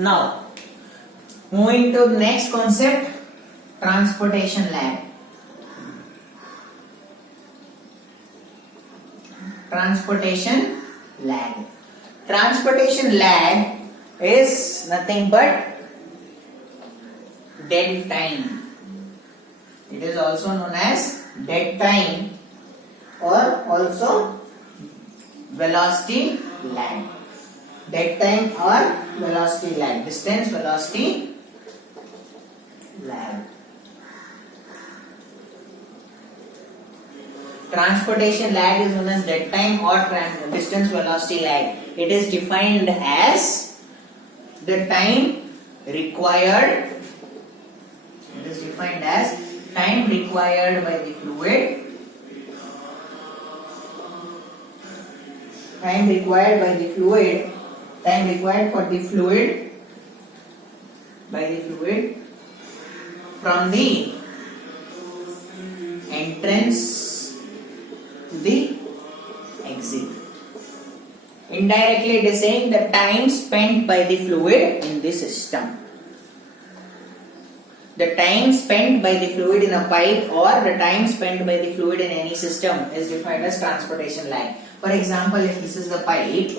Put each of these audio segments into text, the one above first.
Now, moving to the next concept, transportation lag. Transportation lag. Transportation lag is nothing but dead time. It is also known as dead time or also velocity lag. Dead time or velocity lag. Distance velocity lag. Transportation lag is known as dead time or distance velocity lag. It is defined as the time required. It is defined as time required by the fluid. Time required by the fluid. Time required for the fluid by the fluid from the entrance to the exit. Indirectly, it is saying the time spent by the fluid in the system. The time spent by the fluid in a pipe or the time spent by the fluid in any system is defined as transportation lag. For example, if this is the pipe,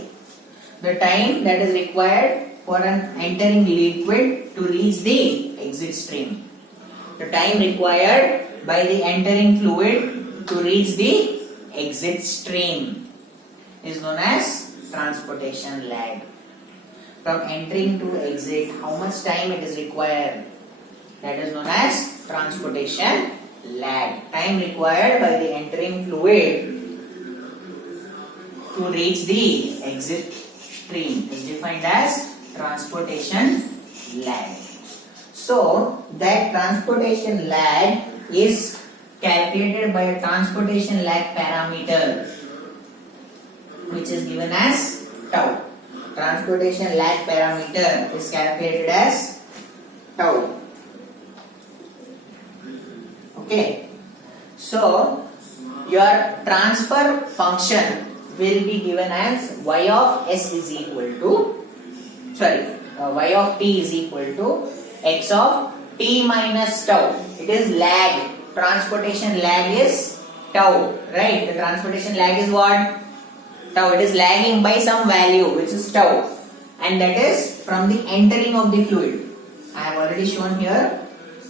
the time that is required for an entering liquid to reach the exit stream. The time required by the entering fluid to reach the exit stream is known as transportation lag. From entering to exit, how much time it is required? That is known as transportation lag. Time required by the entering fluid to reach the exit stream is defined as transportation lag. So, that transportation lag is calculated by a transportation lag parameter, which is given as tau. Transportation lag parameter is calculated as tau. Okay. So, your transfer function will be given as y of s is equal to, y of t is equal to x of t minus tau. It is lag. Transportation lag is tau, right? The transportation lag is what? Tau. It is lagging by some value, which is tau, and that is from the entering of the fluid. I have already shown here.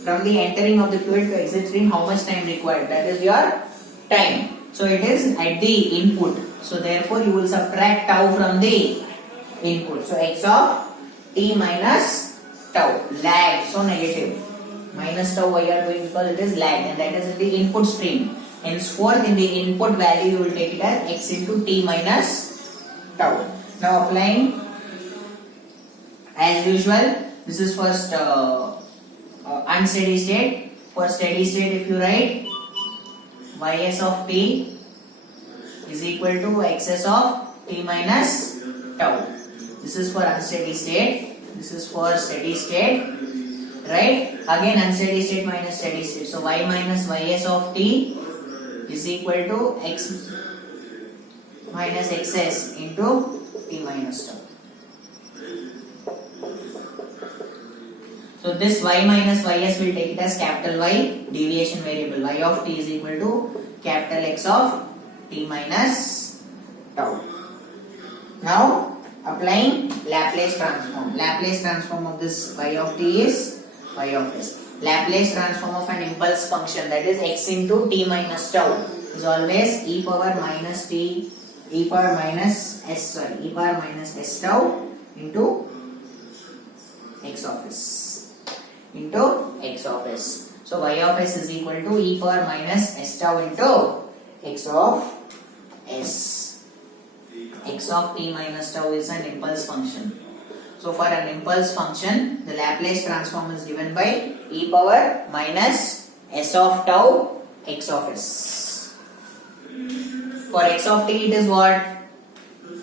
From the entering of the fluid to exit stream, how much time required? That is your time. So it is at the input. So therefore you will subtract tau from the input. So x of t minus tau, lag, so negative. Minus tau why are doing, because it is lag and that is in the input stream. Henceforth in the input value you will take it as x into t minus tau. Now applying as usual, this is first unsteady state. For steady state, if you write ys of t is equal to xs of t minus tau. This is for unsteady state. This is for steady state. Right? Again unsteady state minus steady state. So y minus ys of t is equal to x minus xs into t minus tau. So this y minus ys will take it as capital Y, deviation variable. Y of t is equal to capital X of t minus tau. Now applying Laplace transform. Laplace transform of this y of t is y of s. Laplace transform of an impulse function, that is x into t minus tau, is always e power minus s tau into x of s. So y of s is equal to e power minus s tau into x of s. X of t minus tau is an impulse function. So for an impulse function, the Laplace transform is given by e power minus s of tau x of s. For x of t it is what?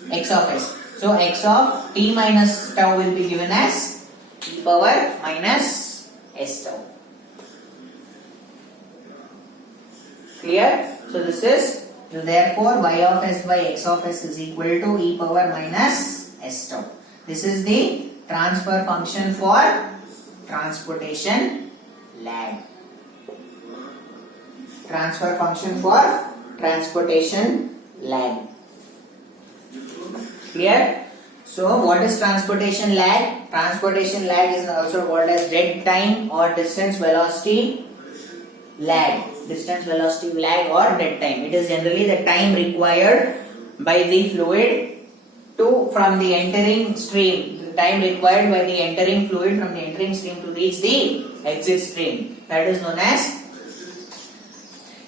X of s. So x of t minus tau will be given as e power minus s tau. Clear? So this is, therefore y of s by x of s is equal to e power minus s tau. This is the transfer function for transportation lag. Transfer function for transportation lag. Clear? So what is transportation lag? Transportation lag is also called as dead time or distance velocity lag. Distance velocity lag or dead time. It is generally the time required by the fluid to from the entering stream. The time required by the entering fluid from the entering stream to reach the exit stream. That is known as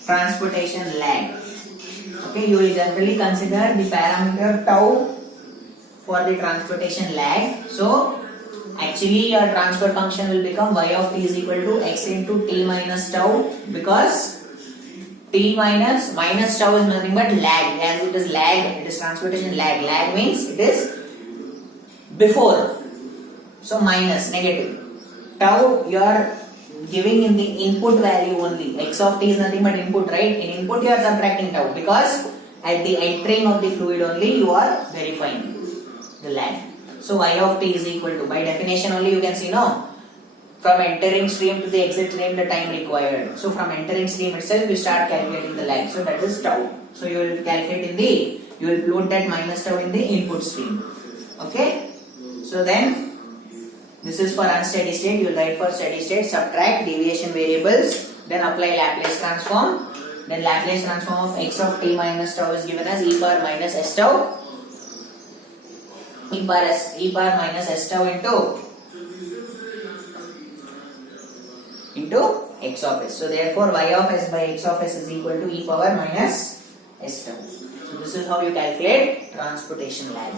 transportation lag. Okay, you will generally consider the parameter tau for the transportation lag. So actually your transfer function will become y of t is equal to x into t minus tau, because t minus tau is nothing but lag. As it is lag, it is transportation lag. Lag means it is before. So minus, negative. Tau you are giving in the input value only. X of t is nothing but input, right? In input you are subtracting tau, because at the entering of the fluid only you are verifying the lag. So y of t is equal to, by definition only you can see, no, from entering stream to the exit stream the time required. So from entering stream itself you start calculating the lag. So that is tau. So you will calculate in the, you will plot that minus tau in the input stream. Okay. So then this is for unsteady state. You will write for steady state, subtract deviation variables, then apply Laplace transform. Then Laplace transform of x of t minus tau is given as e power minus s tau. E power minus s tau into x of s. So therefore y of s by x of s is equal to e power minus s tau. So this is how you calculate transportation lag.